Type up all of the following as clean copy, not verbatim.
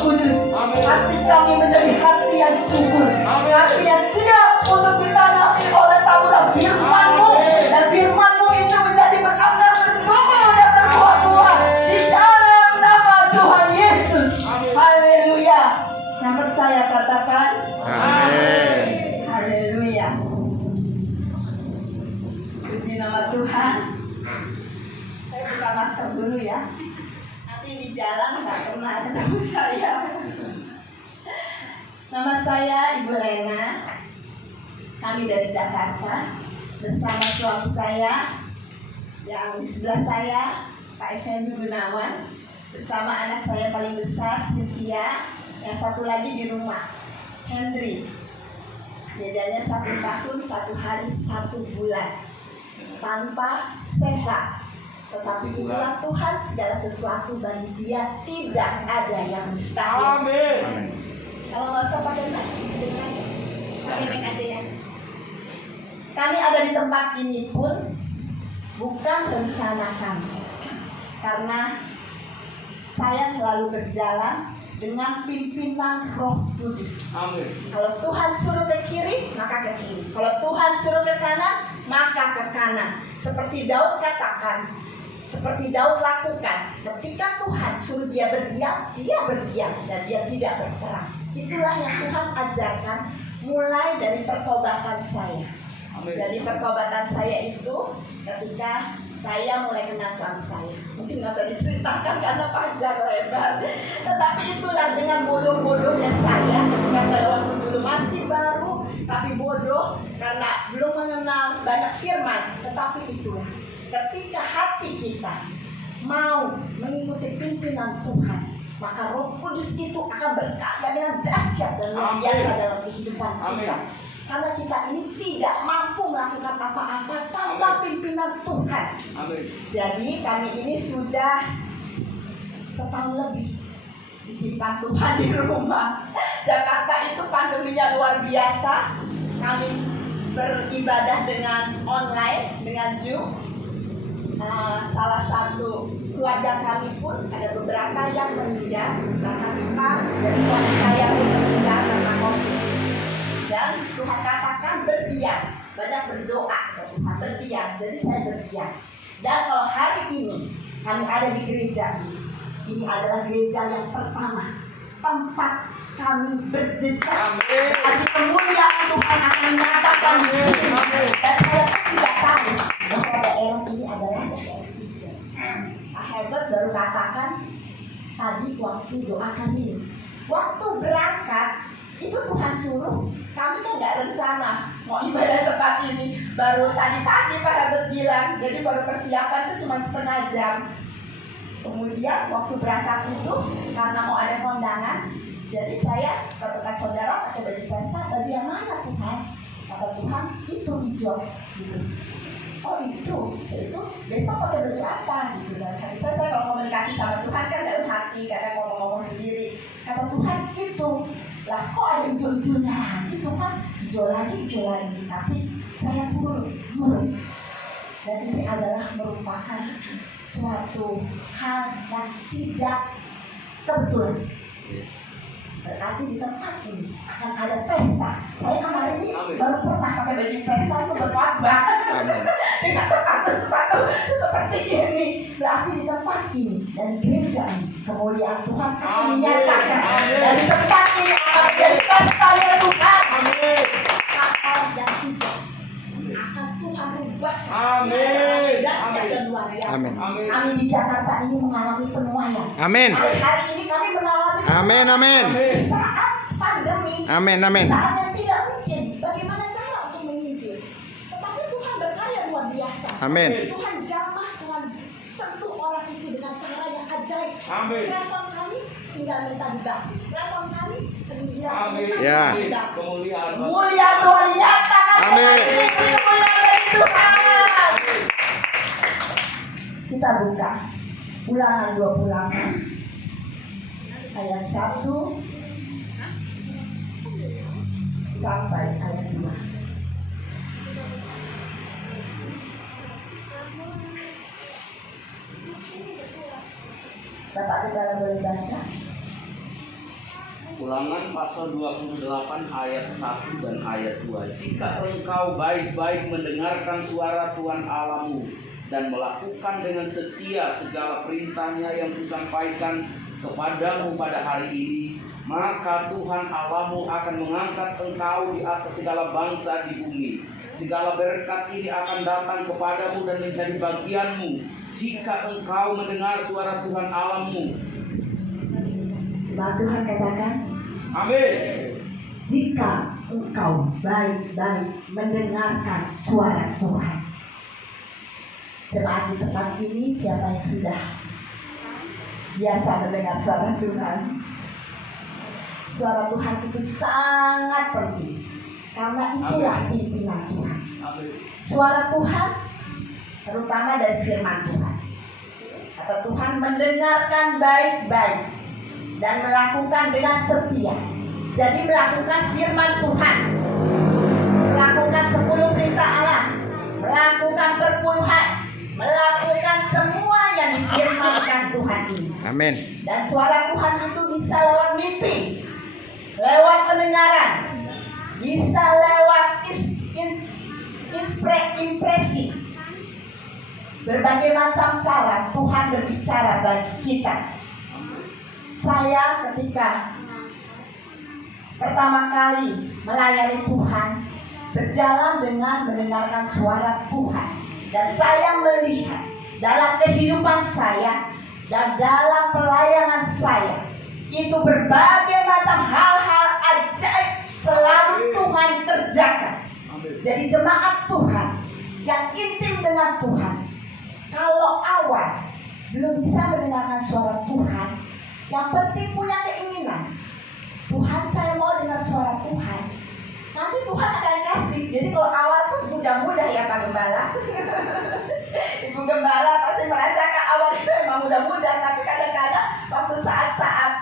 Kudus. Hati kami menjadi hati yang subur, hati yang siap untuk ditanamin oleh taburan firman-Mu, dan firman-Mu itu menjadi berakar bertumbuh dan berbuah-buah di dalam nama Tuhan Yesus. Haleluya. Yang percaya katakan Amin. haleluya. Puji nama Tuhan. Saya buka masker dulu ya. Nanti di jalan nggak pernah ketemu saya. Nama saya Ibu Lena. Kami dari Jakarta bersama suami saya yang di sebelah saya, Pak Effendi Gunawan, bersama anak saya paling besar Cynthia, yang satu lagi di rumah, Henry. Bedanya 1 tahun, 1 hari, 1 bulan, tanpa sesa. Tetapi itulah Tuhan, segala sesuatu bagi Dia tidak ada yang mustahil. Amin. Kalau nggak usah pakai mic, pakai mic aja ya. Kami ada di tempat ini pun bukan rencana kami, karena saya selalu berjalan dengan pimpinan Roh Kudus. Amin. Kalau Tuhan suruh ke kiri, maka ke kiri. Kalau Tuhan suruh ke kanan, maka ke kanan. Seperti Daud katakan, seperti Daud lakukan. Ketika Tuhan suruh dia berdiam dan dia tidak berperang. Itulah yang Tuhan ajarkan mulai dari pertobatan saya. Amin. Jadi pertobatan saya itu ketika saya mulai kenal suami saya. Mungkin nggak usah diceritakan karena panjang lebar. Tetapi itulah dengan bodoh-bodohnya saya. Ketika saya waktu dulu masih baru, tapi bodoh karena belum mengenal banyak firman. Tetapi itulah ketika hati kita mau mengikuti pimpinan Tuhan, maka Roh Kudus itu akan berkarya dengan dahsyat dan luar biasa dalam kehidupan kita. Karena kita ini tidak mampu melakukan apa-apa tanpa pimpinan Tuhan. Amin. Jadi kami ini sudah setahun lebih disimpan Tuhan di rumah. Jakarta itu pandeminya luar biasa. Kami beribadah dengan online, dengan Zoom. Salah satu keluarga kami pun ada beberapa yang meninggal, bahkan Pak dan suami saya pun meninggal karena COVID. Dan Tuhan katakan berdiam, banyak berdoa ke Tuhan, berdiam. Jadi saya berdiam. Dan kalau hari ini kami ada di gereja ini adalah gereja yang pertama tempat kami berjejak. Hati kemuliaan Tuhan akan menyatakan di sini. Dan saya tidak tahu bahwa daerah ini adalah daerah hijau. Pak Herbert baru katakan tadi waktu doa kami ini. Waktu berangkat itu Tuhan suruh, kami kan nggak rencana mau ibadah tempat ini. Baru tadi pagi Pak Herbert bilang, jadi baru persiapan itu cuma setengah jam. Kemudian waktu berangkat itu karena mau ada kondangan, jadi saya ke tempat saudara pakai baju pesta. Baju yang mana Tuhan? Kata Tuhan itu hijau gitu. Oh itu besok pakai baju apa gitu. Dan hati saya kalau komunikasi sama Tuhan kan dalam hati, kadang ngomong-ngomong sendiri. Kata Tuhan itu lah, kok ada hijau-hijaunya lagi Tuhan? Hijau lagi. Tapi saya turun. Dan ini adalah merupakan suatu hal yang tidak kebetulan. Berarti di tempat ini akan ada pesta. Saya kemarin ini baru pernah pakai baju pesta itu berkhotbah dengan sepatu seperti ini. Berarti di tempat ini dan di gereja ini kemuliaan Tuhan akan dinyatakan. Dan di tempat ini akan jadi pesta ya Tuhan. Kapal dan hijau akan Tuhan rubah. Amin. Dahsyat dan luar biasa. Amin. Kami di Jakarta ini mengalami penuaian. Amin. Hari ini kami mengalami Amin. Amin. saat pandemi. Amin. Amin. Saat yang tidak mungkin. Bagaimana cara untuk menginjil? Tetapi Tuhan berkarya luar biasa. Amin. Tuhan jamah, Tuhan sentuh orang itu dengan cara yang ajaib. Amin. Platform kami tinggal minta dibaptis. Platform kami penginjilan Amin. Ya. Kemuliaan. Mulia Tuhan nyatakan. Amin. Kemuliaan dari Tuhan. Kita buka Ulangan 28 ayat 1 sampai ayat 2. Bapak Kepala boleh baca? Ulangan pasal 28 ayat 1 dan ayat 2. Jika engkau baik-baik mendengarkan suara Tuhan Allahmu dan melakukan dengan setia segala perintahnya yang kusampaikan kepadamu pada hari ini, maka Tuhan Allahmu akan mengangkat engkau di atas segala bangsa di bumi. Segala berkat ini akan datang kepadamu dan menjadi bagianmu jika engkau mendengar suara Tuhan Allahmu. Sebab Tuhan katakan, Amin. jika engkau baik-baik mendengarkan suara Tuhan. Jemaat di tempat ini, siapa yang sudah biasa mendengar suara Tuhan? Suara Tuhan itu sangat penting, karena itulah pimpinan Tuhan. Amin. Suara Tuhan, terutama dari firman Tuhan, atau Tuhan mendengarkan baik-baik dan melakukan dengan setia. Jadi melakukan firman Tuhan, melakukan 10 perintah Allah, melakukan perpuluhan, melakukan semua yang difirmankan Tuhan ini. Amin. Dan suara Tuhan itu bisa lewat mimpi, lewat pendengaran, bisa lewat impresi. Berbagai macam cara Tuhan berbicara bagi kita. Saya ketika pertama kali melayani Tuhan, berjalan dengan mendengarkan suara Tuhan, dan saya melihat dalam kehidupan saya dan dalam pelayanan saya itu berbagai macam hal-hal ajaib selalu Tuhan kerjakan. Jadi jemaat Tuhan yang intim dengan Tuhan, kalau awal belum bisa mendengarkan suara Tuhan, yang penting punya keinginan. Tuhan, saya mau dengar suara Tuhan. Nanti Tuhan akan kasih. Jadi kalau awal tuh mudah-mudah ya Pak Gembala. Ibu Gembala pasti merasakan awal itu memang mudah-mudah. Tapi kadang-kadang waktu saat-saat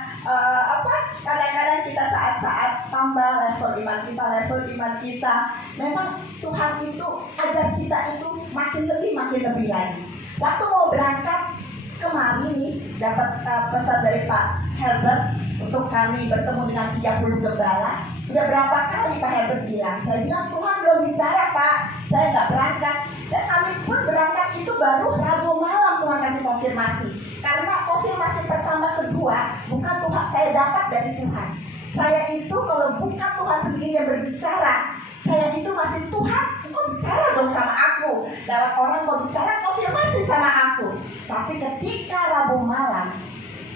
kadang-kadang kita saat-saat tambah level iman kita. Memang Tuhan itu ajar kita itu makin lebih lagi. Waktu mau berangkat kemarin nih dapat pesan dari Pak Herbert untuk kami bertemu dengan 30 gembala. Udah berapa kali Pak Herbert bilang, saya bilang Tuhan belum bicara Pak, saya nggak berangkat. Dan kami pun berangkat itu baru Rabu malam Tuhan kasih konfirmasi. Karena konfirmasi pertama kedua bukan Tuhan saya dapat dari Tuhan. Saya itu kalau bukan Tuhan sendiri yang berbicara, saya itu masih Tuhan, kok bicara dong sama aku. Lewat orang kok bicara, konfirmasi sama aku. Tapi ketika Rabu malam,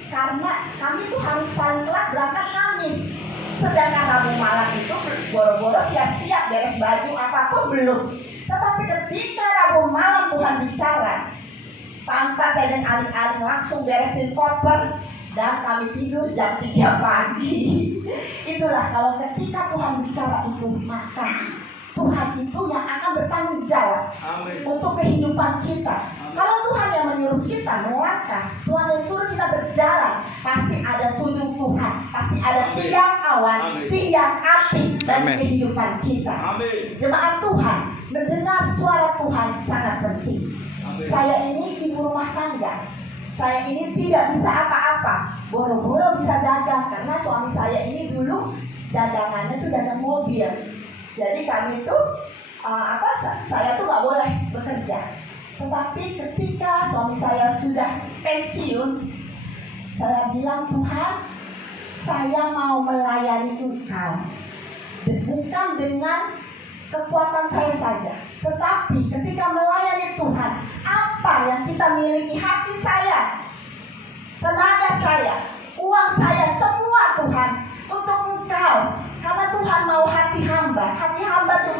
karena kami tuh harus paling telat berangkat Kamis, sedangkan Rabu malam itu boro-boro siap-siap beres baju apapun belum. Tetapi ketika Rabu malam Tuhan bicara, tanpa teden aling-aling langsung beresin koper, dan kami tidur jam 3 pagi. Itulah kalau ketika Tuhan bicara itu, maka Tuhan itu yang akan bertanggung jawab. Amin. Untuk kehidupan kita. Kalau Tuhan yang menyuruh kita melangkah, Tuhan yang suruh kita berjalan, pasti ada tunjuk Tuhan, pasti ada tiang awan, tiang api dalam kehidupan kita. Amin. Jemaat Tuhan, mendengar suara Tuhan sangat penting. Amin. Saya ini ibu rumah tangga. Saya ini tidak bisa apa-apa, boro-boro bisa dagang karena suami saya ini dulu dagangannya tuh dagang mobil. Jadi kami tuh saya tuh nggak boleh bekerja. Tetapi ketika suami saya sudah pensiun, saya bilang Tuhan, saya mau melayani Engkau, bukan dengan kekuatan saya saja, tetapi ketika melayani Tuhan, apa yang kita miliki, hati saya, tenaga saya, uang saya, semua Tuhan untuk Engkau. Karena Tuhan mau hati hamba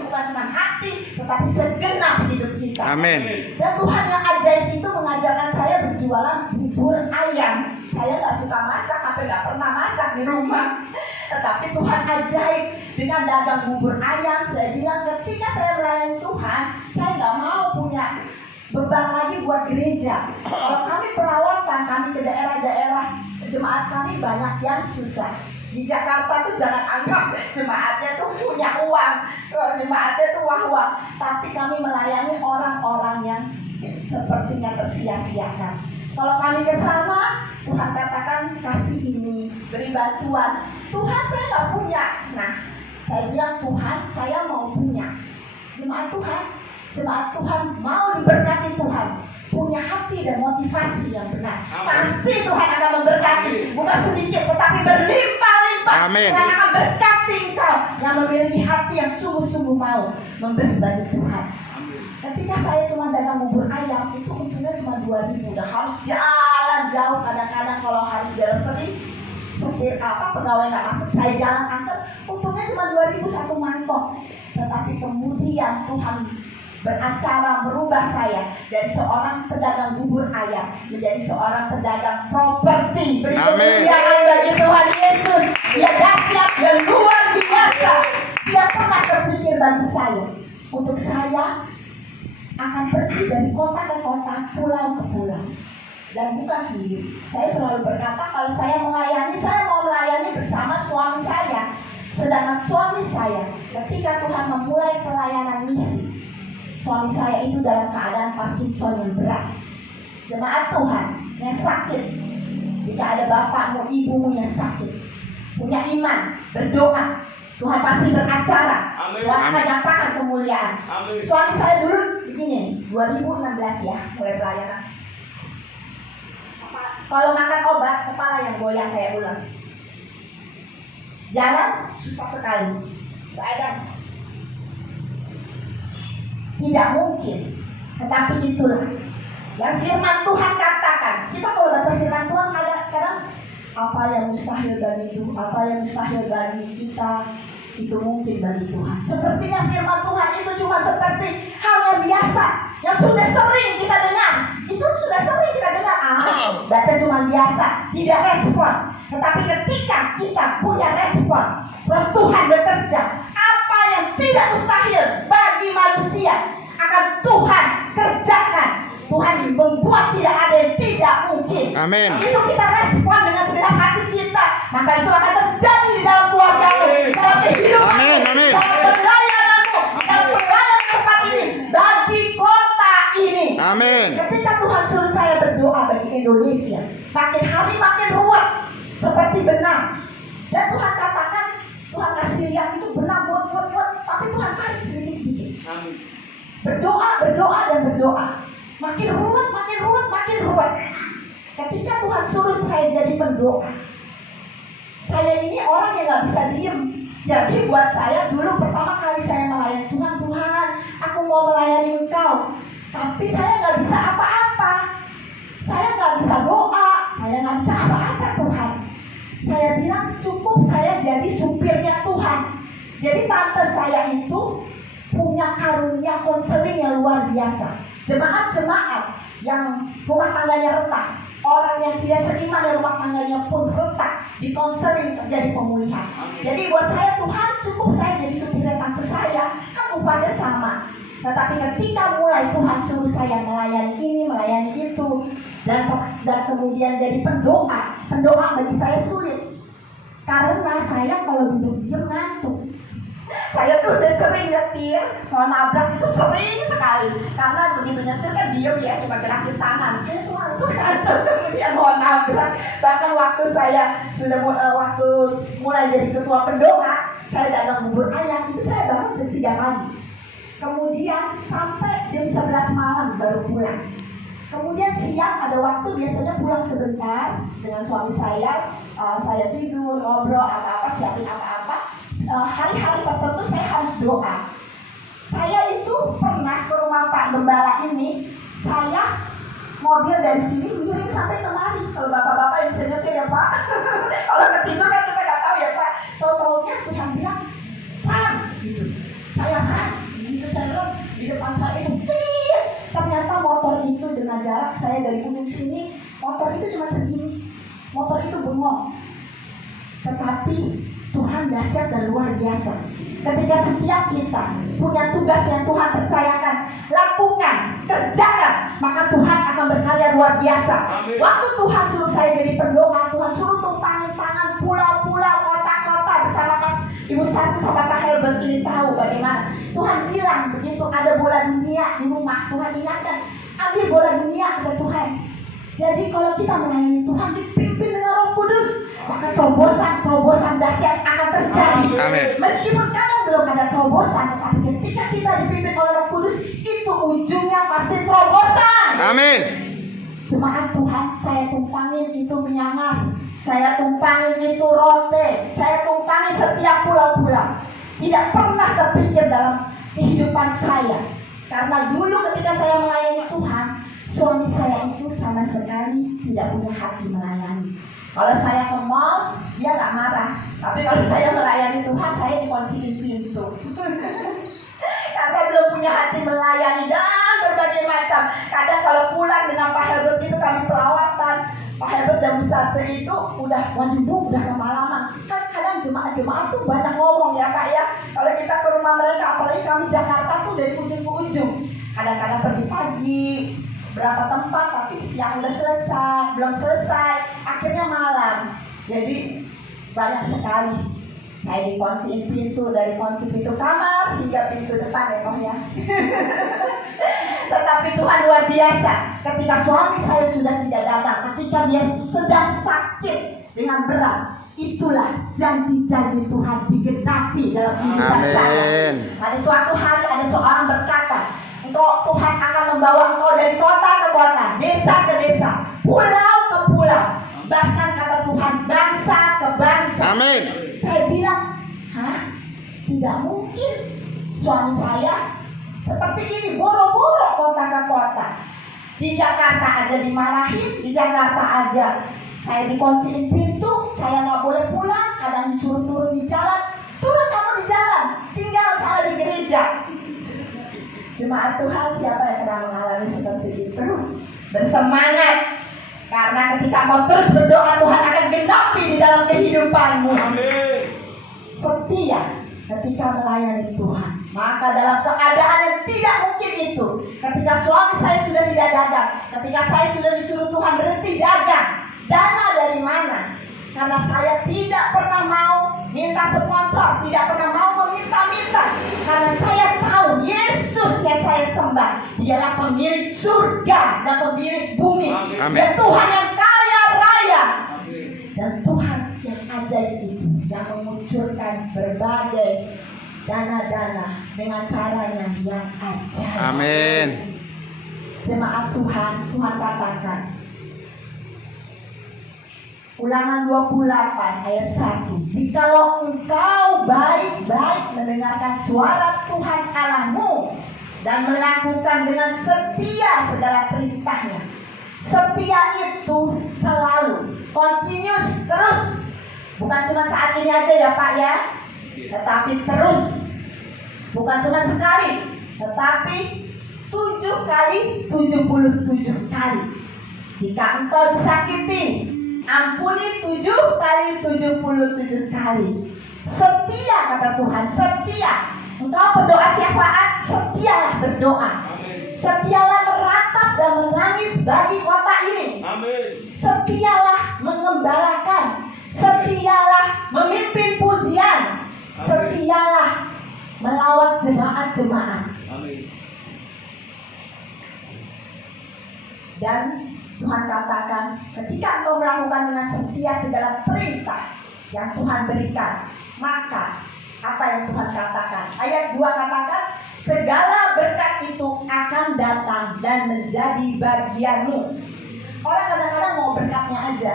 bukan cuma hati, tetapi segenap hidup kita. Amin. Dan Tuhan yang ajaib itu mengajarkan saya berjualan bubur ayam. Saya nggak suka masak, hampir nggak pernah masak di rumah. Tetapi Tuhan ajaib dengan dagang bubur ayam. Saya bilang ketika saya melayani Tuhan, saya nggak mau punya beban lagi buat gereja. Kalau kami perawatan, kami ke daerah-daerah, jemaat kami banyak yang susah. Di Jakarta tuh jangan anggap jemaatnya tuh punya uang, jemaatnya tuh wah-wah. Tapi kami melayani orang-orang yang sepertinya tersia-siakan. Kalau kami ke sana, Tuhan katakan Tuhan kasih ini, beri bantuan. Tuhan saya nggak punya. Nah, saya bilang Tuhan saya mau punya. Jemaat Tuhan mau diberkati Tuhan, punya hati dan motivasi yang benar. Pasti Tuhan akan memberkati, bukan sedikit tetapi berlimpah-limpah. Amin. Tuhan akan berkati engkau yang memiliki hati yang sungguh-sungguh mau memberi bagi Tuhan. Ketika saya cuma dagang bubur ayam, itu untungnya cuma 2.000. Udah harus jalan jauh, kadang-kadang kalau harus delivery, supir pegawai nggak masuk, saya jalan antar, untungnya cuma 2.000 satu mangkok. Tetapi kemudian Tuhan beracara merubah saya dari seorang pedagang bubur ayam menjadi seorang pedagang properti. Beri kemuliaan bagi Tuhan Yesus. Dia dahsyat, dia luar biasa. Dia pernah berpikir bagi saya, untuk saya akan pergi dari kota ke kota, pulau ke pulau, dan bukan sendiri. Saya selalu berkata, kalau saya melayani, saya mau melayani bersama suami saya. Sedangkan suami saya, ketika Tuhan memulai pelayanan misi, suami saya itu dalam keadaan Parkinson yang berat. Jemaat Tuhan yang sakit, jika ada bapakmu, ibumu yang sakit, punya iman, berdoa, Tuhan pasti beracara. Tuhan akan nyatakan kemuliaan. Amin. Suami saya dulu begini, 2016 ya, mulai pelayanan. Kalau makan obat, kepala yang goyang kayak ular. Jalan susah sekali. Keadaan tidak mungkin. Tetapi itulah yang firman Tuhan katakan. Kita kalau baca firman Tuhan kadang-kadang apa yang mustahil bagi itu, apa yang mustahil bagi kita, itu mungkin bagi Tuhan. Sepertinya firman Tuhan itu cuma seperti hal yang biasa, yang sudah sering kita dengar. Itu sudah sering kita dengar. Baca cuma biasa, tidak respon. Tetapi ketika kita punya respon, Roh Tuhan bekerja. Apa yang tidak mustahil bagi manusia akan Tuhan kerjakan. Tuhan membuat tidak ada yang tidak mungkin. Amin. Itu kita respon dengan segenap hati kita, maka itu akan terjadi di dalam keluargamu, di dalam kehidupanmu, Amin, amin. di dalam pelayananmu, di dalam pelayanan tempat ini, bagi kota ini. Amin. Ketika Tuhan suruh saya berdoa bagi Indonesia, makin hari makin ruwet seperti benang. Dan Tuhan katakan, Tuhan kasih lihat itu benang buat, tapi Tuhan tarik sedikit-sedikit. Amin. Berdoa dan berdoa. Makin ruwet. Ketika Tuhan suruh saya jadi pendoa, saya ini orang yang gak bisa diem. Jadi buat saya dulu pertama kali saya melayani Tuhan, aku mau melayani Engkau, tapi saya gak bisa apa-apa. Saya gak bisa doa, saya gak bisa apa-apa Tuhan. Saya bilang cukup saya jadi supirnya Tuhan. Jadi tante saya itu punya karunia konseling yang luar biasa. Jemaat-jemaat yang rumah tangganya retak, orang yang tidak seiman dan rumah tangganya pun retak, di konseling terjadi pemulihan. Jadi buat saya Tuhan cukup saya jadi supirnya tante saya, kan upahnya sama. Tetapi ketika mulai Tuhan suruh saya melayani ini, melayani itu, dan kemudian jadi pendoa bagi saya sulit. Karena saya kalau duduk diam ngantuk. Saya tuh udah sering nyetir, mau nabrak itu sering sekali. Karena begitu nyetir kan diem ya, cuma gerakin tangan. Saya tuh ngantuk, kemudian mau nabrak. Bahkan waktu saya sudah waktu mulai jadi ketua pendoa, saya dagang bubur ayam, itu saya bangun jam 3 pagi. Kemudian sampai jam 11 malam baru pulang. Kemudian siang ada waktu biasanya pulang sebentar dengan suami saya tidur, ngobrol apa-apa, siapin apa-apa. Hari-hari tertentu saya harus doa. Saya itu pernah ke rumah Pak Gembala ini, saya mobil dari sini miring sampai kemari. Kalau bapak-bapak yang bisa nyetir ya Pak. Kalau ketidur kan kita nggak tahu ya Pak. Tahu-taunya Tuhan bilang, Ram, gitu. Saya Ram, begitu saya Ram, di depan saya itu, tit. Ternyata motor itu dengan jarak saya dari ujung sini, motor itu cuma segini. Motor itu bengong. Tetapi Tuhan dahsyat dan luar biasa. Ketika setiap kita punya tugas yang Tuhan percayakan, lakukan, kerjakan, maka Tuhan akan berkarya luar biasa. Amin. Waktu Tuhan suruh saya jadi pendoa, Tuhan suruh tumpangin tangan pulau-pulau, kota-kota bersama Mas Ibu Santi sama Pak Helbert ini tahu bagaimana. Tuhan bilang begitu ada bola dunia di rumah, Tuhan ingatkan, ambil bola dunia kata Tuhan. Jadi kalau kita melayani Tuhan dipimpin dengan Roh Kudus, maka terobosan dahsyat akan terjadi. Amin. Meskipun kadang belum ada terobosan, tetapi ketika kita dipimpin oleh Roh Kudus, itu ujungnya pasti terobosan. Amin. Jemaat Tuhan, saya tumpangin itu minyangas, saya tumpangin itu rote, saya tumpangin setiap pulau-pulau. Tidak pernah terpikir dalam kehidupan saya. Karena dulu ketika saya melayani Tuhan, suami saya itu sama sekali tidak punya hati melayani. Kalau saya ke mall, dia gak marah. Tapi kalau saya melayani Tuhan, saya dikunciin pintu. Karena belum punya hati melayani dan berbagai macam. Kadang kalau pulang dengan Pak Herbert itu kami pelawatan, Pak Herbert dan Bu Sate itu udah waduh, udah lama-lama. Kan kadang jemaat-jemaat tuh banyak ngomong ya Pak ya. Kalau kita ke rumah mereka, apalagi kami Jakarta tuh dari ujung ke ujung. Kadang-kadang pergi pagi, berapa tempat, tapi siang udah selesai, belum selesai, akhirnya malam. Jadi banyak sekali. Saya dikunciin pintu, dari kunci pintu kamar hingga pintu depan ya Pak ya. Tetapi Tuhan luar biasa. Ketika suami saya sudah tidak datang, ketika dia sedang sakit dengan berat, itulah janji-janji Tuhan digenapi dalam kehidupan saya. Amin. Pada suatu hari ada seorang berkata, Tuhan akan membawa engkau dari kota ke kota, desa ke desa, pulau ke pulau, bahkan kata Tuhan bangsa ke bangsa. Amin. Saya bilang, tidak mungkin. Suami saya seperti ini, boro-boro kota ke kota. Di Jakarta aja dimarahin, di Jakarta aja saya dikunciin pintu, saya nggak boleh pulang, kadang disuruh turun di jalan. Turun kamu di jalan, tinggal saya di gereja. Jemaat Tuhan, siapa yang pernah mengalami seperti itu? Bersemangat, karena ketika kau terus berdoa, Tuhan akan genapi di dalam kehidupanmu. Amin. Setia ketika melayani Tuhan, maka dalam keadaan yang tidak mungkin itu, ketika suami saya sudah tidak dagang, ketika saya sudah disuruh Tuhan berhenti dagang, dana dari mana? Karena saya tidak pernah mau minta sponsor, tidak pernah mau meminta-minta, karena saya tahu Yesus yang saya sembah, dialah pemilik surga dan pemilik bumi. Amin. Dan Tuhan yang kaya raya. Amin. Dan Tuhan yang ajaib itu, yang memunculkan berbagai dana-dana dengan caranya yang ajaib. Amin. Jemaat Tuhan, Tuhan katakan, Ulangan 28 ayat 1. Jikalau engkau baik-baik mendengarkan suara Tuhan Allahmu dan melakukan dengan setia segala perintahnya. Setia itu selalu, continuous, terus. Bukan cuma saat ini aja ya Pak ya, tetapi terus. Bukan cuma sekali, tetapi 7 kali 77 kali. Jika engkau disakiti, ampuni 7 kali 77 kali. Setia kata Tuhan, setia. Engkau berdoa syafaat, setialah berdoa. Setialah meratap dan menangis bagi kota ini. Amin. Setialah mengembalakan. Setialah memimpin pujian. Setialah melawat jemaat-jemaat. Amin. Dan Tuhan katakan, ketika engkau melakukan dengan setia segala perintah yang Tuhan berikan, maka apa yang Tuhan katakan? Ayat 2 katakan, segala berkat itu akan datang dan menjadi bagianmu. Orang kadang-kadang mau berkatnya aja,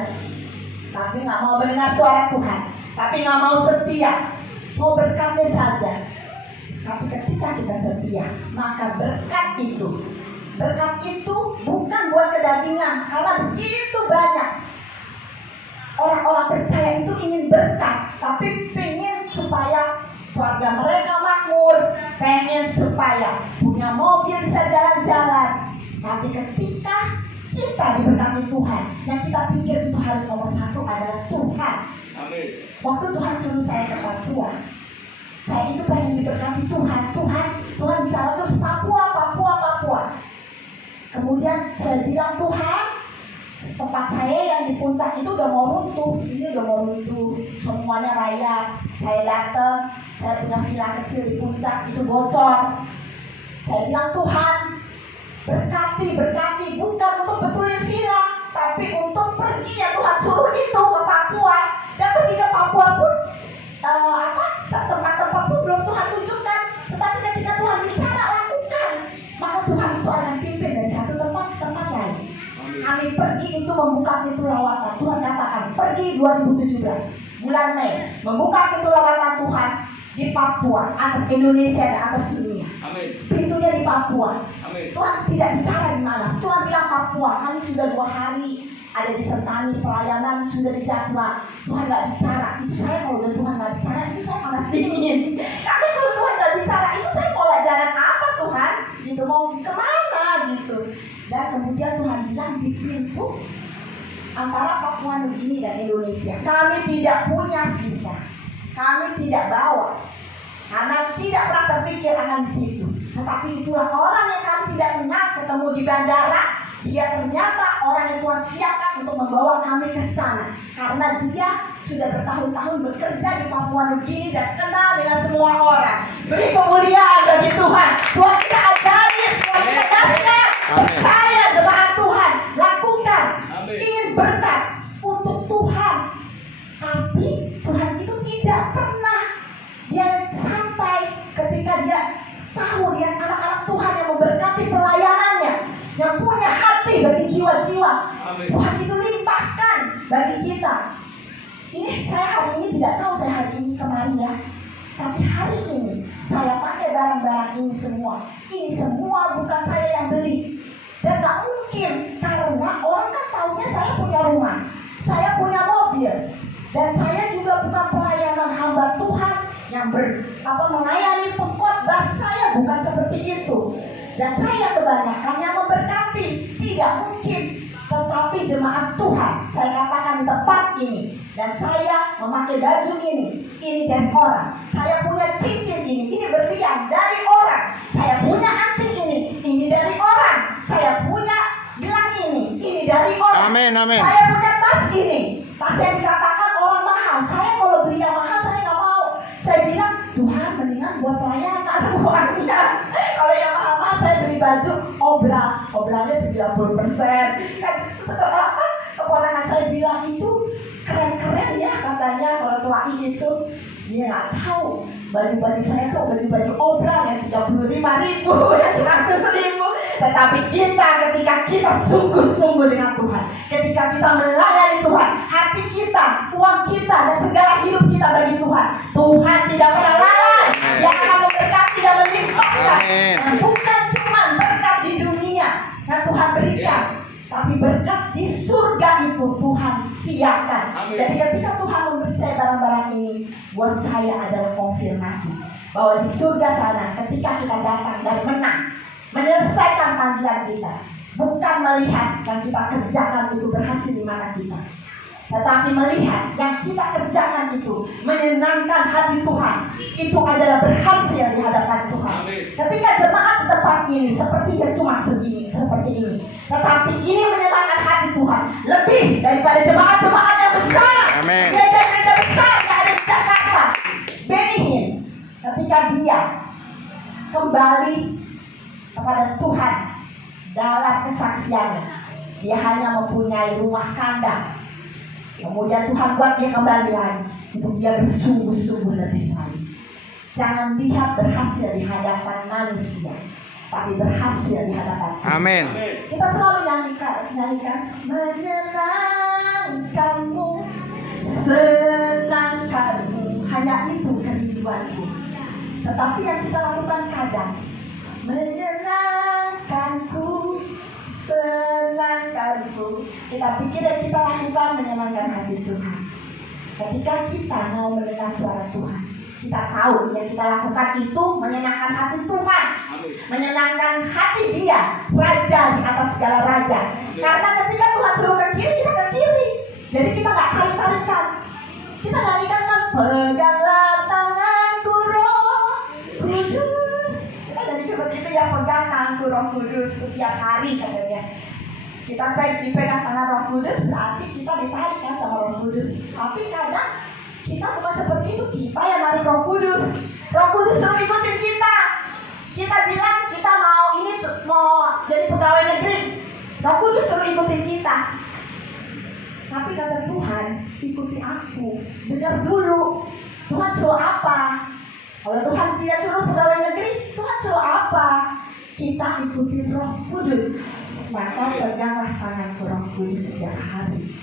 tapi nggak mau mendengar suara Tuhan, tapi nggak mau setia, mau berkatnya saja. Tapi ketika kita setia, maka berkat itu bukan buat kedagingan, karena begitu banyak orang-orang percaya itu ingin berkat, tapi pengen supaya keluarga mereka makmur, pengen supaya punya mobil bisa jalan-jalan. Tapi ketika kita diberkati Tuhan, yang kita pikir itu harus nomor 1 adalah Tuhan. Amin. Waktu Tuhan suruh saya ke Papua, saya itu pengen diberkati Tuhan. Tuhan bicara terus Papua. Kemudian saya bilang, Tuhan, tempat saya yang di puncak itu udah mau runtuh. Ini udah mau runtuh, semuanya rayap. Saya datang, saya punya villa kecil di puncak, itu bocor. Saya bilang, Tuhan, berkati, bukan untuk betulin villa, tapi untuk pergi ya Tuhan. suruh itu ke Papua, dan pergi ke Papua pun tempat-tempat pun belum Tuhan tunjukkan. Tetapi ketika Tuhan bicara lakukan, maka Tuhan itu akan pimpin dari satu tempat ke tempat lain. Kami pergi itu membuka pintu lawatan. Tuhan katakan pergi 2017 bulan Mei, membuka pintu lawatan Tuhan di Papua, atas Indonesia dan atas dunia. Amin. Pintunya di Papua. Amin. Tuhan tidak bicara di mana. Tuhan bilang Papua. Kami sudah 2 hari ada di Sentani, pelayanan sudah dijadwal. Tuhan nggak bicara. Itu saya kalau udah Tuhan nggak bicara, itu saya panas dingin. Tapi kalau Tuhan nggak bicara, itu saya mau jalan apa Tuhan? Gitu, mau kemana gitu. Dan kemudian Tuhan bilang di pintu antara Papua Nugini dan Indonesia, kami tidak punya visa. Kami tidak bawa, karena tidak pernah terpikir akan di situ. Tetapi itulah orang yang kami tidak kenal ketemu di bandara. Dia ternyata orang yang Tuhan siapkan untuk membawa kami ke sana. Karena dia sudah bertahun-tahun bekerja di Papua Nugini dan kenal dengan semua orang. Beri kemuliaan bagi Tuhan. Tuhan kita ajarin, Tuhan kita dahsyat. Percaya jemaat Tuhan, lakukan. Amin. Ingin berkat untuk Tuhan. Tapi Tuhan itu tidak pernah dia santai ketika dia tahu lihat anak-anak Tuhan yang memberkati pelayanannya, yang punya hati bagi jiwa-jiwa. Amin. Tuhan itu limpahkan bagi kita. Ini saya hari ini tidak tahu saya hari ini kemari ya, tapi hari ini saya pakai barang-barang ini semua. Ini semua bukan saya yang beli. Dan gak mungkin, karena orang kan taunya saya punya rumah, saya punya mobil. Dan saya juga bukan pelayanan hamba Tuhan yang melayani pengkhotbah. Saya bukan seperti itu. Dan saya kebanyakan yang memberkati. Tidak mungkin. Tetapi jemaat Tuhan, saya katakan di tempat ini, dan saya memakai baju ini dari orang. Saya punya cincin ini berlian dari orang. Saya punya anting ini dari orang. Saya punya gelang ini dari orang. Amin, amin. Saya punya tas tas yang dikatakan orang mahal. Saya kalau beli yang mahal saya nggak mau. Saya bilang Tuhan mendingan buat pelayanan uangnya. Kalau yang mahal-mahal saya beli baju obralnya 90%. Kan keponakan saya bilang itu keren-keren ya katanya kalau tua itu. Dia nggak tahu baju-baju saya tuh baju obral yang 35.000 ya 100.000. Tetapi kita ketika kita sungguh-sungguh dengan Tuhan, ketika kita melayani Tuhan, hati kita, uang kita dan segala hidup kita bagi Tuhan, Tuhan tidak pernah lalai. Dia akan memberkati dan melimpahkan. Dan bukan cuma berkat di dunia yang Tuhan berikan, tapi berkat di surga itu Tuhan siapkan. Amin. Jadi ketika Tuhan memberi saya barang-barang ini, buat saya adalah konfirmasi bahwa di surga sana ketika kita datang dan menang, menyelesaikan panggilan kita, bukan melihat yang kita kerjakan itu berhasil di mata kita, tetapi melihat yang kita kerjakan itu menyenangkan hati Tuhan, itu adalah berhasil di hadapan Tuhan. Amin. Ketika jemaat di tempat ini sepertinya cuma segini, seperti ini, tetapi ini menyenangkan hati Tuhan lebih daripada jemaat-jemaat yang besar. Amin. Gereja-gereja besar yang ada di Jakarta. Benny Hinn, ketika dia kembali kepada Tuhan dalam kesaksiannya, dia hanya mempunyai rumah kandang. Kemudian Tuhan buat dia kembali lagi untuk dia bersungguh-sungguh lebih lagi. Jangan lihat berhasil di hadapan manusia, tapi berhasil di hadapan Tuhan. Amin. Kita selalu nyanyikan menyenangkanmu, senangkanmu, hanya itu kerinduanku. Tetapi yang kita lakukan kadang menyenangkanku, senangkanku. Kita pikir yang kita lakukan menyenangkan hati Tuhan. Ketika kita mau mendengar suara Tuhan, kita tahu yang kita lakukan itu menyenangkan hati Tuhan, menyenangkan hati Dia, Raja di atas segala raja. Karena ketika Tuhan suruh ke kiri, kita ke kiri. Jadi kita nggak tarik-tarikan. Kita nyanyikan kan, peganglah tanganku Roh Kudus. Kita jadi seperti itu ya, pegang tanganku Roh Kudus setiap hari katanya. Kita dipegang tangan Roh Kudus berarti kita ditarik kan sama Roh Kudus. Tapi kadang kita bukan seperti itu, kita yang narik Roh Kudus. Roh Kudus suruh ikutin kita. Kita bilang kita mau jadi pegawai negeri. Roh Kudus suruh ikutin kita. Tapi kata Tuhan, ikuti aku. Dengar dulu, Tuhan suruh apa? Kalau Tuhan tidak suruh pegawai negeri, Tuhan suruh apa? Kita ikuti Roh Kudus. Maka peganglah tangan Roh Kudus setiap hari.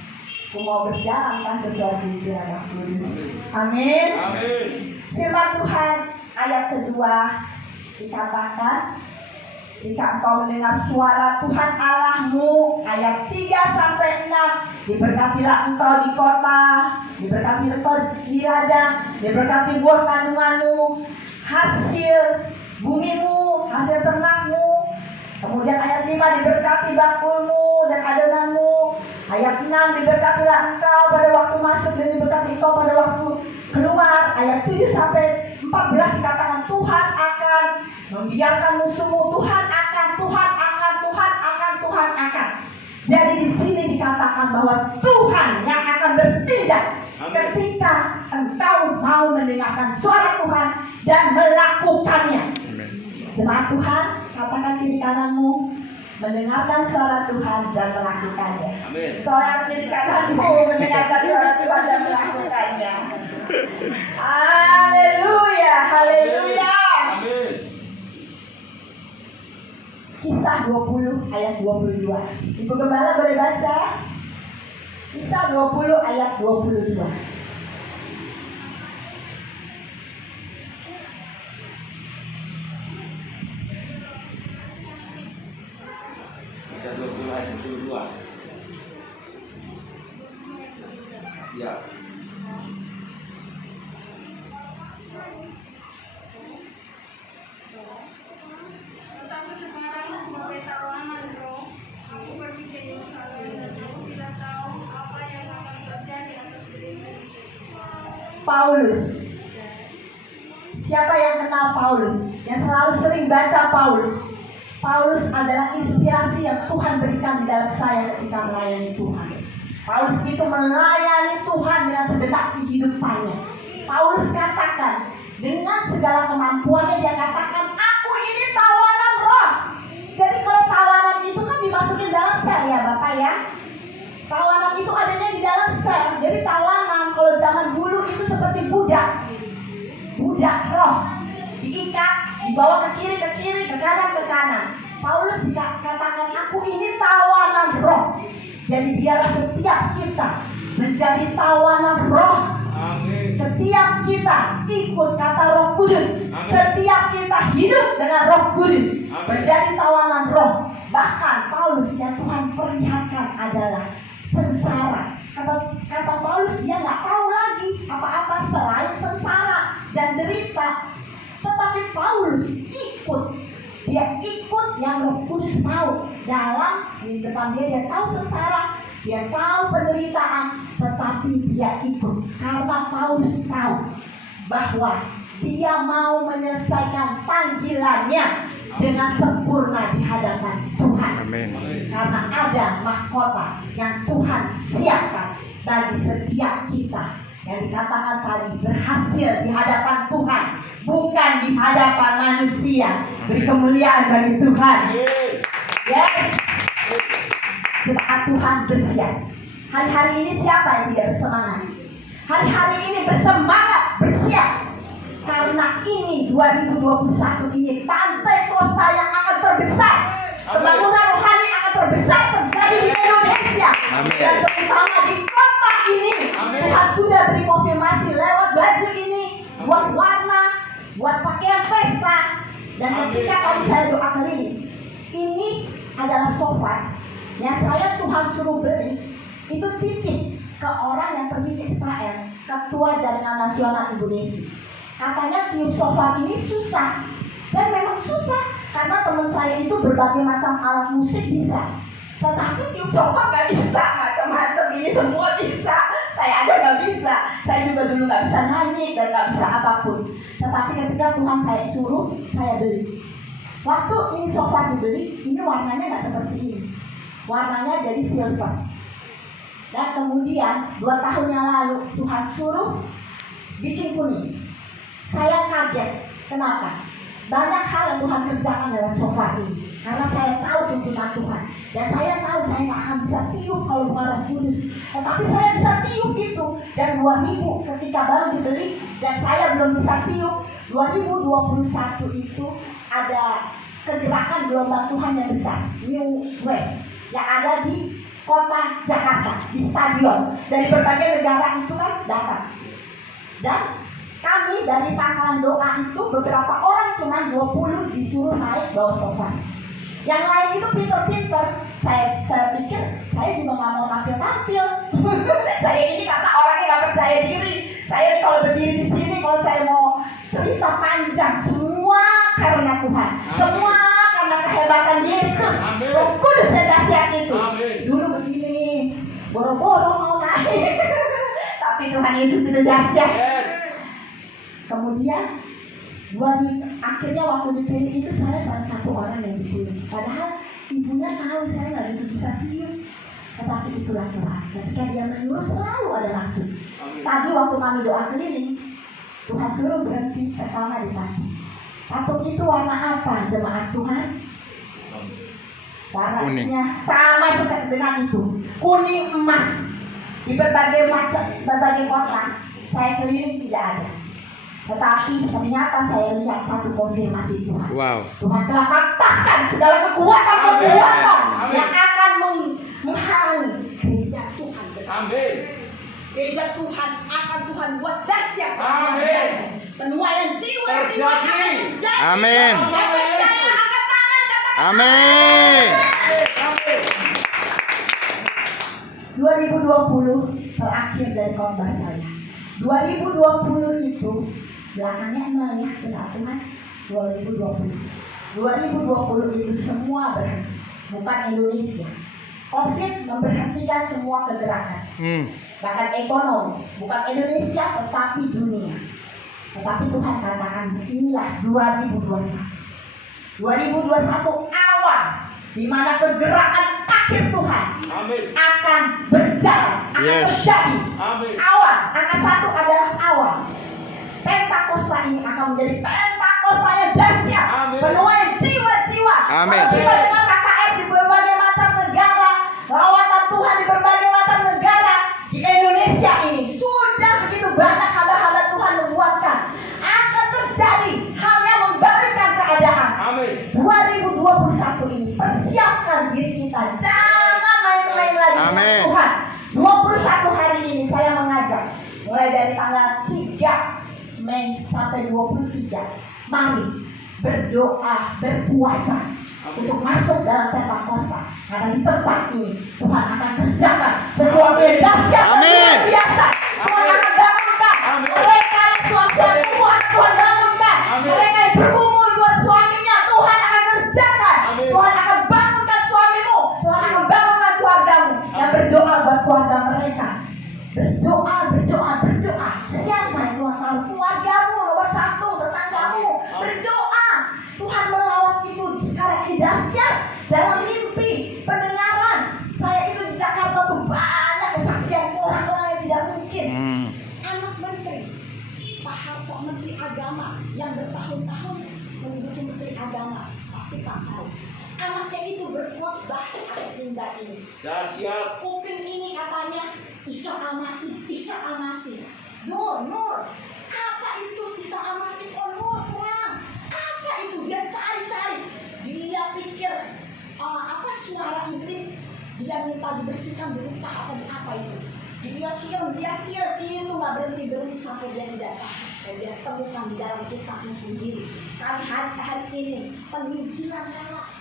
Aku mau berjalan kan sesuai pikiran Roh Kudus. Amin. Amin. Firman Tuhan ayat kedua dikatakan, jika engkau mendengar suara Tuhan Allahmu, ayat 3-6, diberkatilah engkau di kota, diberkati engkau di ladang, diberkati buah kandunganmu, hasil bumimu, hasil ternakmu. Kemudian ayat 5, diberkati bakulmu dan adonanmu. Ayat 6, diberkatilah engkau pada waktu masuk dan diberkati engkau pada waktu keluar. Ayat 7-14 dikatakan Tuhan akan membiarkan musuhmu. Tuhan akan. Jadi di sini dikatakan bahwa Tuhan yang akan bertindak ketika engkau mau mendengarkan suara Tuhan dan melakukannya. Jemaat Tuhan, katakan kiri kananmu, mendengarkan suara Tuhan dan melakukannya. Amin. Suara kiri kananmu mendengarkan suara Tuhan dan melakukannya. Haleluya, haleluya. Amin. Kisah 20 ayat 22. Ibu Gembala boleh baca? Kisah 20 ayat 22. Kisah 20 ayat 22. Ya. Tetapi sekarang sebagai tawanan roh, aku pergi ke Yerusalem dan aku tidak tahu apa yang akan terjadi atas diriku. Paulus. Siapa yang kenal Paulus? Yang selalu sering baca Paulus. Paulus adalah inspirasi yang Tuhan berikan di dalam saya ketika melayani Tuhan. Paulus itu melayani Tuhan dengan segenap kehidupannya. Paulus katakan, dengan segala kemampuannya dia katakan, aku ini tawanan roh. Jadi kalau tawanan itu kan dimasukin dalam sel ya Bapak ya. Tawanan itu adanya di dalam sel. Jadi tawanan kalau zaman dulu itu seperti budak. Budak roh. Diikat, dibawa ke kiri, ke kanan. Paulus dikatakan, aku ini tawanan roh. Jadi biarlah setiap kita menjadi tawanan roh. Amin. Setiap kita ikut kata Roh Kudus. Amin. Setiap kita hidup dengan Roh Kudus. Amin. Menjadi tawanan roh. Bahkan Paulus yang Tuhan perlihatkan adalah sengsara. Kata Paulus, dia nggak tahu lagi apa-apa selain sengsara dan derita. Tetapi Paulus ikut. Dia ikut yang Roh Kudus mau. Di depan dia tahu sengsara, dia tahu penderitaan, tetapi dia ikut karena Paulus tahu bahwa dia mau menyelesaikan panggilannya dengan sempurna di hadapan Tuhan. Amin. Karena ada mahkota yang Tuhan siapkan bagi setiap kita yang dikatakan tadi berhasil di hadapan Tuhan, bukan di hadapan manusia. Beri kemuliaan bagi Tuhan. Yes. Jemaat Tuhan bersiap. Hari-hari ini siapa yang tidak bersemangat? Hari-hari ini bersemangat, bersiap. Karena ini 2021 ini pantai Kosta yang akan terbesar. Pembangunan rohani akan terbesar terjadi di Indonesia. Amin. Dan terutama di kota ini. Amin. Tuhan sudah beri konfirmasi lewat baju ini, buat warna, buat pakaian pesta. Dan ketika tadi saya doa keliling, ini adalah sofa yang saya Tuhan suruh beli. Itu titip ke orang yang pergi ke Israel, ketua jaringan nasional Indonesia. Katanya tiup sofa ini susah. Dan memang susah karena teman saya itu berbagai macam alat musik bisa, tetapi tiup sofa gak bisa. Macam-macam ini semua bisa, saya aja gak bisa. Saya juga dulu gak bisa nyanyi dan gak bisa apapun. Tetapi ketika Tuhan saya suruh, saya beli. Waktu ini sofa dibeli, ini warnanya gak seperti ini. Warnanya jadi silver. Dan kemudian 2 tahun yang lalu Tuhan suruh bikin kuning. Saya kaget. Kenapa? banyak hal yang Tuhan kerjakan lewat sofa ini. Karena saya tahu tuntunan Tuhan. Dan saya tahu saya nggak akan bisa tiup kalau bukan Roh Kudus. Tetapi saya bisa tiup itu. Dan 2000 ketika baru dibeli dan saya belum bisa tiup. 2021 itu ada kegerakan gelombang Tuhan yang besar, New Wave, yang ada di kota Jakarta, di stadion. Dari berbagai negara itu kan datang. Dan kami dari pangkalan doa itu beberapa orang cuma 20 disuruh naik bawa sofa. Yang lain itu pinter-pinter. Saya pikir saya juga nggak mau tampil-tampil. Saya ini karena orangnya nggak percaya diri. Saya ini kalau berdiri di sini, kalau saya mau cerita panjang, semua karena Tuhan, semua karena kehebatan Yesus, Roh Kudus dan dahsyat itu. Dulu begini, boro-boro mau naik, tapi Tuhan Yesus itu dahsyat. Kemudian akhirnya waktu dipilih itu saya salah satu orang yang dipilih. Padahal ibunya tahu saya nggak gitu bisa tiup. Tetapi itulah Tuhan. Ketika dia menyuruh selalu ada maksud. Tadi waktu kami doa keliling, Tuhan suruh berhenti pertama di patung. Patung itu warna apa jemaat Tuhan? Warnanya sama seperti dengan itu, kuning emas. Di berbagai kota saya keliling tidak ada. Tetapi ternyata saya lihat satu konfirmasi Tuhan. Tuhan telah patahkan segala kekuatan yang akan menghalangi gereja Tuhan. Amin. Gereja Tuhan akan Tuhan buat dahsyat. Amin. Penuaian jiwa-jiwa akan terjadi. Amin. Yang percaya angkat tangan, katakan Amin. 2020 terakhir dari khotbah saya. 2020 itu belakangnya nol ya, benar Tuhan. 2020 itu semua berhenti, bukan Indonesia. COVID memberhentikan semua kegerakan, bahkan ekonomi, bukan Indonesia tetapi dunia. Tetapi Tuhan katakan inilah 2021 awal di mana kegerakan akhir Tuhan akan berjalan, akan terjadi. Awal, angka 1 adalah awal. Pentakosta ini akan menjadi Pentakosta yang dahsyat, penuaian jiwa-jiwa. Kita dengan KKR di berbagai macam negara, lawatan Tuhan di berbagai macam negara. Di Indonesia ini sudah begitu banyak hamba-hamba Tuhan membuatkan. Akan terjadi hal yang membalikkan keadaan. 2021 ini persiapkan diri kita, jangan main-main lagi dengan Tuhan. 21 hari ini saya mengajak mulai dari tanggal 3 Mei sampai 23. Mari berdoa, berpuasa untuk masuk dalam Pentakosta. Karena di tempat ini Tuhan akan kerjakan sesuatu yang dahsyat dan luar biasa. Tuhan akan bangunkan mereka yang suami Tuhan bangunkan. Mereka yang bergumul buat suaminya, Tuhan akan kerjakan. Tuhan akan bangunkan suamimu, Tuhan akan bangunkan keluargamu. Yang berdoa buat keluarga mereka. Berdoa. Siapa yang Tuhan tahu? Keluargamu nomor 1, tetanggamu. Berdoa. Tuhan melawat itu sekarang ini dahsyat dalam mimpi, pendengaran. Saya itu di Jakarta tuh banyak kesaksian orang-orang yang tidak mungkin. Anak menteri, Pak Harto, menteri agama yang bertahun-tahun menduduki menteri agama, pasti Pak tahu. Anaknya itu berkhotbah atas limbah ini. Dahsyat. Kuping ini katanya Isa Amasi. Nur. Apa itu Isa Amasi? Oh Nur, terang. Apa itu? Dia cari-cari. Dia pikir suara iblis. Dia minta dibersihkan berutah apa itu. Dia siar itu nggak berhenti sampai dia tidak tahu. Dan dia temukan di dalam kitabnya sendiri. Kami hari ini penginjilan lewat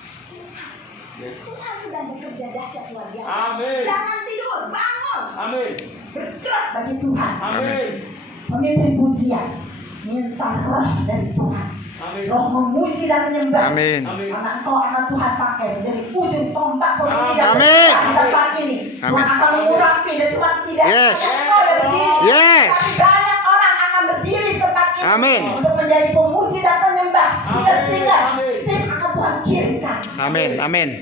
Tuhan sedang bekerja dahsyat luar biasa. Amin. Jangan tidur, bangun. Amin. Bergerak bagi Tuhan. Amin. Pemimpin pujian, minta roh dari Tuhan. Amin. Roh memuji dan menyembah. Amin. Karena engkau akan Tuhan pakai menjadi ujung tombak politik dan Amin. di tempat ini. Tuhan akan mengurapi dan cuma tidak engkau yang berdiri. Tapi banyak orang akan berdiri di tempat ini. Amin. Untuk menjadi pemuji dan penyembah. Singer-singer. Tim akan Tuhan kirimkan. Amin.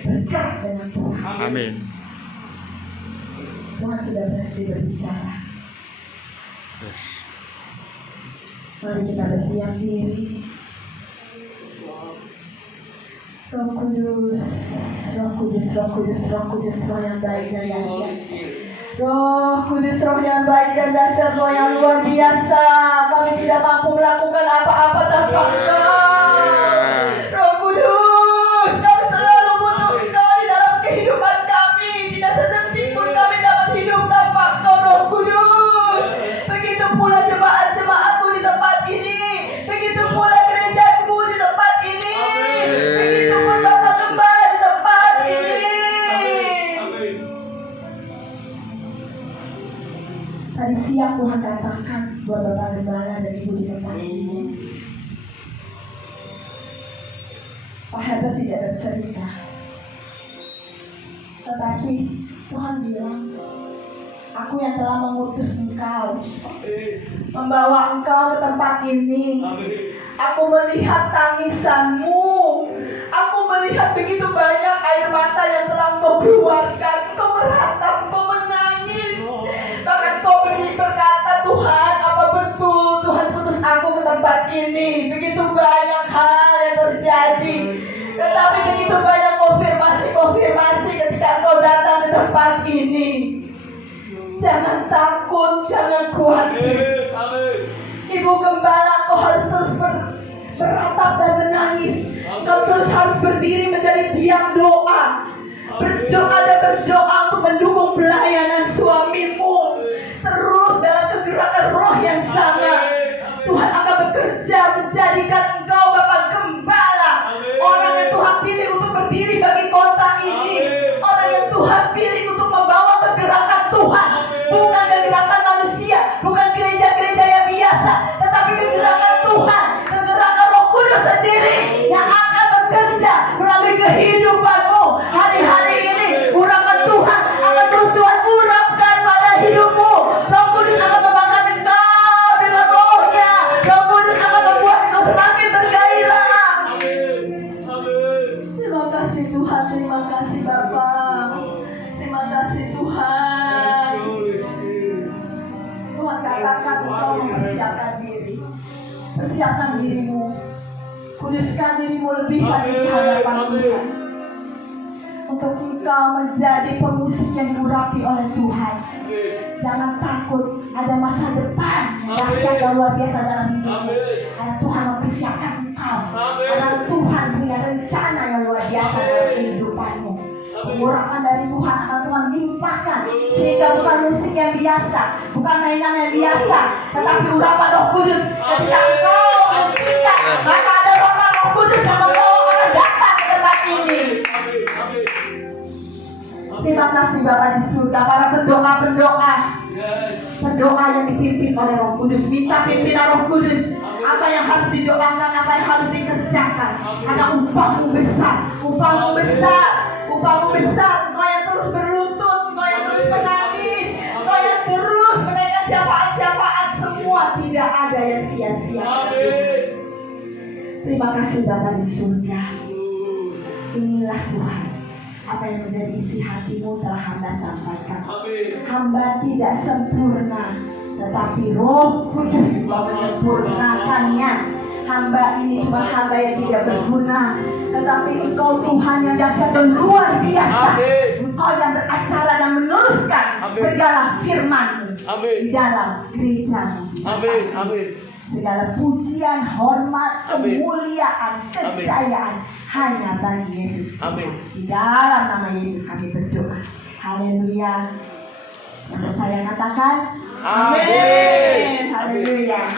Bergerak dengan Tuhan. Amin. Tuhan sudah berhenti berbicara. Mari kita berdiam diri. Roh Kudus, Roh Kudus, Roh Kudus, Roh Kudus, Roh yang baik dan dahsyat. Roh Kudus, Roh yang baik dan dahsyat, Roh yang luar biasa. Kami tidak mampu melakukan apa-apa tanpa Engkau. Roh Kudus, kami selalu butuh Engkau di dalam kehidupan kami. Tidak sedetik pun kami dapat hidup tanpa Engkau, Roh Kudus. Begitu pula jemaat-jemaatmu di tempat ini. Begitu pula gerejamu di tempat ini. Begitu pun Bapak Gembala di tempat ini. Tadi siang Tuhan katakan buat Bapak Gembala dan Ibu di tempat ini. Pak Herbert tidak bercerita. Tetapi Tuhan bilang, aku yang telah mengutus engkau, membawa engkau ke tempat ini. Aku melihat tangisanmu. Aku melihat begitu banyak air mata yang telah engkau keluarkan. Engkau meratap, engkau menangis. Bahkan engkau berkata, Tuhan, apa betul Tuhan putus aku ke tempat ini? Begitu banyak hal yang terjadi. Tetapi begitu banyak konfirmasi ketika engkau datang ke tempat ini. Jangan takut, jangan khawatir. Ibu Gembala, kau harus terus beratap dan menangis. Kau terus harus berdiri menjadi tiang doa. Berdoa dan berdoa untuk mendukung pelayanan suamimu. Terus dalam kegerakan roh yang sama, Tuhan akan bekerja menjadikan engkau Bapak Gembala, orang yang Tuhan pilih untuk berdiri bagi kota ini. Orang yang Tuhan pilih untuk membawa kegerakan Tuhan. Bukan kegerakan manusia, bukan gereja-gereja yang biasa, tetapi kegerakan Tuhan, kegerakan Roh Kudus sendiri yang akan bekerja melalui kehidupanmu. Hari-hari ini urapan Tuhan akan terus Tuhan urapkan pada hidupmu. Roh Kudus akan membakar engkau dengan rohnya. Roh Kudus akan membuat engkau semakin bergairah. Terima kasih Tuhan, terima kasih Bapa. Terima kasih Tuhan. Tuhan katakan engkau mempersiapkan diri. Persiapkan dirimu. Kuduskan dirimu lebih lagi di hadapan Tuhan. Untuk engkau menjadi pemusik yang diurapi oleh Tuhan. Jangan takut, ada masa depan yang dahsyat dan luar biasa dalam hidupmu. Karena Tuhan mempersiapkan engkau. Karena Tuhan punya rencana yang luar biasa dalam kehidupanmu. Pengurapan dari Tuhan akan Tuhan limpahkan, sehingga bukan musik yang biasa, bukan mainan yang biasa, tetapi urapan Roh Kudus. Ketika engkau meminta, maka ada Roh Kudus yang membawa orang datang ke tempat ini. Terima kasih Bapak di surga, para pendoa-pendoa yang dipimpin oleh Roh Kudus. Minta pimpinan Roh Kudus, apa yang harus didoakan, apa yang harus dikerjakan. Karena upahmu besar, upahmu besar, upahmu besar. Engkau yang terus berlutut, engkau yang terus menangis, engkau yang terus menaikkan syafaat-syafaat, semua tidak ada yang sia-sia. Terima kasih Bapak di surga. Inilah Tuhan, apa yang menjadi isi hatimu telah hamba sampaikan. Hamba tidak sempurna, tetapi Roh Kudus yang menyempurnakannya. Hamba ini cuma hamba yang tidak berguna, tetapi Engkau Tuhan yang dahsyat dan luar biasa. Engkau yang beracara dan meneruskan segala firman-Mu di dalam gereja-Mu. Segala pujian, hormat, kemuliaan, kejayaan hanya bagi Yesus. Di dalam nama Yesus kami berdoa. Haleluya. Yang percaya katakan amin. Haleluya.